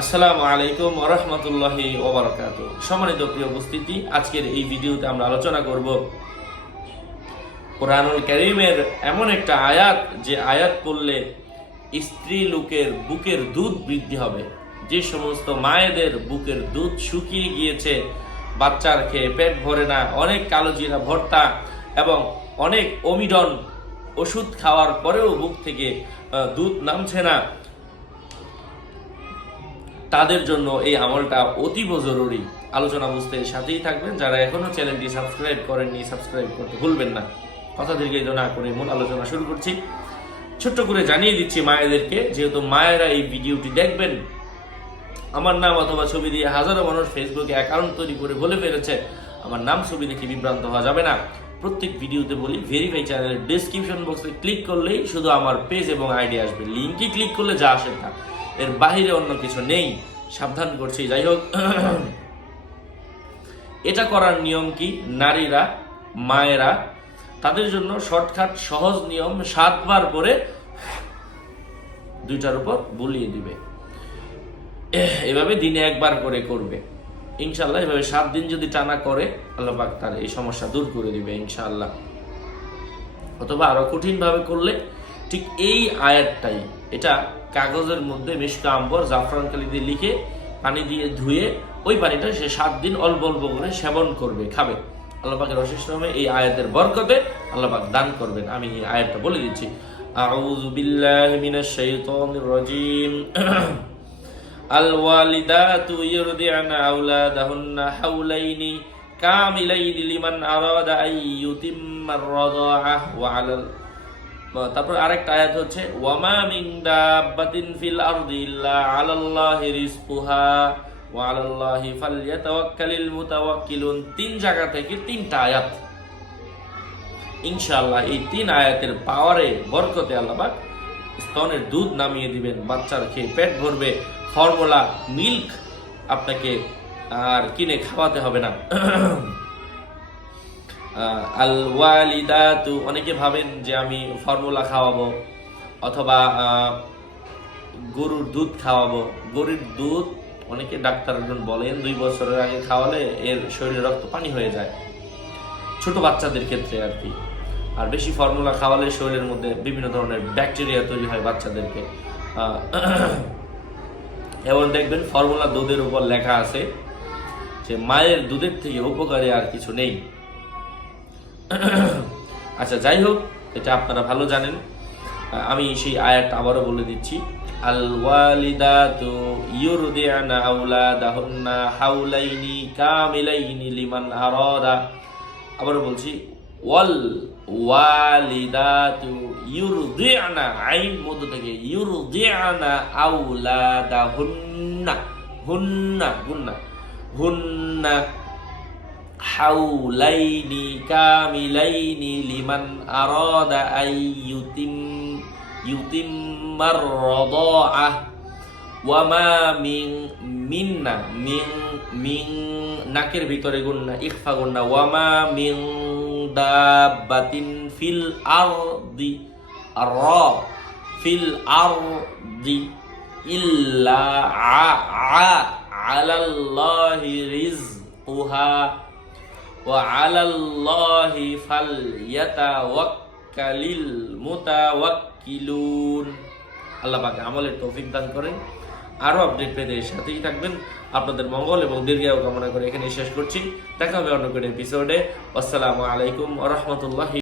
আসসালামু আলাইকুম রহমতুল্লাহি ওবরাকাত সম্মানিত প্রিয় উপস্থিতি, আজকের এই ভিডিওতে আমরা আলোচনা করব কোরআনুল করিমের এমন একটা আয়াত যে আয়াত পড়লে স্ত্রী লোকের বুকের দুধ বৃদ্ধি হবে। যে সমস্ত মায়েদের বুকের দুধ শুকিয়ে গিয়েছে, বাচ্চার খেয়ে পেট ভরে না, অনেক কালো জিরা ভর্তা এবং অনেক অমিডন ওষুধ খাওয়ার পরেও বুক থেকে দুধ নামছে না। তাদের জন্য এই আমলটা অতীব জরুরি। আলোচনা বুঝতে সাথেই থাকবেন। যারা এখনও চ্যানেলটি সাবস্ক্রাইব করেননি, সাবস্ক্রাইব করতে ভুলবেন না। কথা দীর্ঘায়িত না করে মূল আলোচনা শুরু করছি। ছোট্ট করে জানিয়ে দিচ্ছি মায়েদেরকে, যেহেতু মায়েরা এই ভিডিওটি দেখবেন, আমার নাম অথবা ছবি দিয়ে হাজারো মানুষ ফেসবুকে অ্যাকাউন্ট তৈরি করে বলে ফেলেছে। আমার নাম ছবি দেখে বিভ্রান্ত হওয়া যাবে না। প্রত্যেক ভিডিওতে বলি ভেরিফাই চ্যানেলের ডিসক্রিপশন বক্সে ক্লিক করলেই শুধু আমার পেজ এবং আইডি আসবে। লিঙ্কে ক্লিক করলে যা আসে তা। এর বাহিরে অন্য কিছু নেই। সাবধান করছি। যাই হোক, এটা করার নিয়ম কি? নারীরা, মায়েরা, তাদের জন্য শর্টকাট সহজ নিয়ম, সাতবার করে দুইটার উপর বুলিয়ে দিবে। এভাবে দিনে একবার করে করবে। ইনশাল্লাহ এভাবে সাত দিন যদি টানা করে, আল্লাহ তার এই সমস্যা দূর করে দিবে ইনশাআল্লাহ। অথবা আরও কঠিন ভাবে করলে ঠিক এই আয়াতটাই, এটা কাগজের মধ্যে মিশকা আম্বর জাফরান কালি দিয়ে লিখে পানি দিয়ে ধুয়ে ওই পানিটা সে সাত দিন অল্প অল্প করে সেবন করবে, খাবে। আল্লাহ পাকের অশেষ নামে এই আয়াতের বরকতে আল্লাহ পাক দান করবেন। আমি এই আয়াতটা বলে দিচ্ছি। আউযু বিল্লাহি মিনাশ শাইতানির রাজিম। الوالدات يرضعن أولادهن حولين كاملين لمن أراد أن يتم الرضاعة وعلى ال- তারপর আরেকটা আয়াত হচ্ছে ওয়ামা মিন দাব্বাতিন ফিল আরদি ইল্লা আলাল্লাহি রিজকুহা ওয়া আলাল্লাহি ফালইয়াতাওয়াক্কালিল মুতাওয়াক্কিলুন তিন জায়গা থেকে তিনটা আয়াত ইনশাআল্লাহ এই তিন আয়াতের পাওয়ারে বরকতে আল্লাহ পাক স্তনের দুধ নামিয়ে দিবেন, বাচ্চার খেয়ে পেট ভরবে। ফর্মুলা মিল্ক আপনাকে আর কিনে খাওয়াতে হবে না। আল ওয়ালিদাতু অনেকে ভাবেন যে আমি ফর্মুলা খাওয়াবো অথবা গরুর দুধ খাওয়াবো। গরুর দুধ অনেকে ডাক্তারজন বলেন, দুই বছরের আগে খাওয়ালে এর শরীরে রক্ত পানি হয়ে যায়। ছোট বাচ্চাদের ক্ষেত্রে আর কি। আর বেশি ফর্মুলা খাওয়ালে শরীরের মধ্যে বিভিন্ন ধরনের ব্যাকটেরিয়া তৈরি হয় বাচ্চাদেরকে। এবং দেখবেন ফর্মুলা দুধের উপর লেখা আছে যে মায়ের দুধের থেকে উপকারী আর কিছু নেই। আচ্ছা যাই হোক, এটা আপনারা ভালো জানেন। আমি সেই আয়াতটা আবারও বলে দিচ্ছি। আল ওয়ালিদাতু ইউরদিআনা আওলাদাহুন্না হাউলাইনি কামিলাইনি লিমান আরাদা। আবারও বলছি ওয়াল ওয়ালিদাতু ইউরদিআনা আইন মধ্য থেকে ইউরদিআনা আওলাদাহুন্না হুন্না হুন্না হুন্না হাউলাইনি কামিলাইনি লিমান আরাদা আই ইউতিম ইউতিম্মার রাদাআহ ওয়ামা মিং মিন্না মিং মিং নাকের ভিতরে গুন্না ইখফা গুন্না ওয়ামা মিং দা দাবাতিন ফিল আরদি আর ফিল আরদি ইল্লা আ আ, আলাল্লাহি রিজকুহা, ওয়া আলাল্লাহি ফালইয়াতাওয়াক্কালিল মুতাওয়াক্কিলুন। আল্লাহ পাকে আমলের তৌফিক দান করেন। আরও আপডেট পেতে সাথেই থাকবেন। আপনাদের মঙ্গল এবং দীর্ঘায়ু কামনা করে এখানে শেষ করছি। দেখা হবে অন্য কোনো এপিসোডে আসসালামু আলাইকুম রাহমাতুল্লাহি